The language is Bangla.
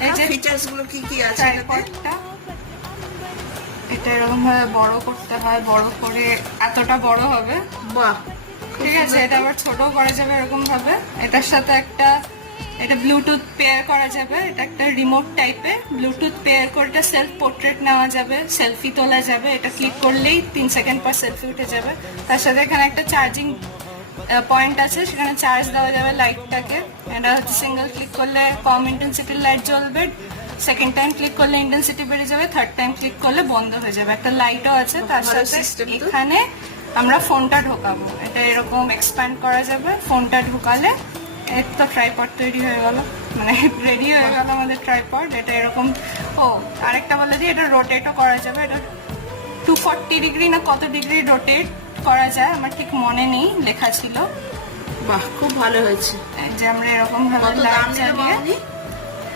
দেখা ফিচারস গুলো কি কি আছে ট্রাইপডটা এটা এরকম ভাবে বড় করতে হয়, বড় করে এতটা বড় হবে। বাহ, ঠিক আছে, এটা আবার ছোট করা যাবে এরকম ভাবে। এটার সাথে একটা এটা ব্লুটুথ পেয়ার করা যাবে, এটা একটা রিমোট টাইপের ব্লুটুথ পেয়ার করে এটা সেলফ পোর্ট্রেট নেওয়া যাবে, সেলফি তোলা যাবে। এটা ক্লিক করলেই 3 সেকেন্ড পর সেলফি উঠে যাবে। তার সাথে এখানে একটা চার্জিং পয়েন্ট আছে, সেখানে চার্জ দেওয়া যাবে লাইটটাকে। এটা হচ্ছে সিঙ্গেল ক্লিক করলে কম ইন্টেন্সিটির লাইট জ্বলবে, সেকেন্ড টাইম ক্লিক করলে ইন্টেন্সিটি বেড়ে যাবে, থার্ড টাইম ক্লিক করলে বন্ধ হয়ে যাবে। একটা লাইটও আছে তার সাথে। এখানে আমরা ফোনটা ঢোকাবো, এটা এরকম এক্সপ্যান্ড করা যাবে। ফোনটা ঢোকালে এর তো ট্রাইপড তৈরি হয়ে গেল, মানে রেডি হয়ে গেল আমাদের ট্রাইপড। এটা এরকম। ও আরেকটা বলে দিই, এটা রোটেটও করা যাবে। এটা 240 ডিগ্রি না কত ডিগ্রি রোটেট করা যায়, আমার ঠিক মনে নেই, লেখা ছিল। বাহ, খুব ভালো হয়েছে। যে আমরা এরকম ভাবে কত দাম নিল মামনি?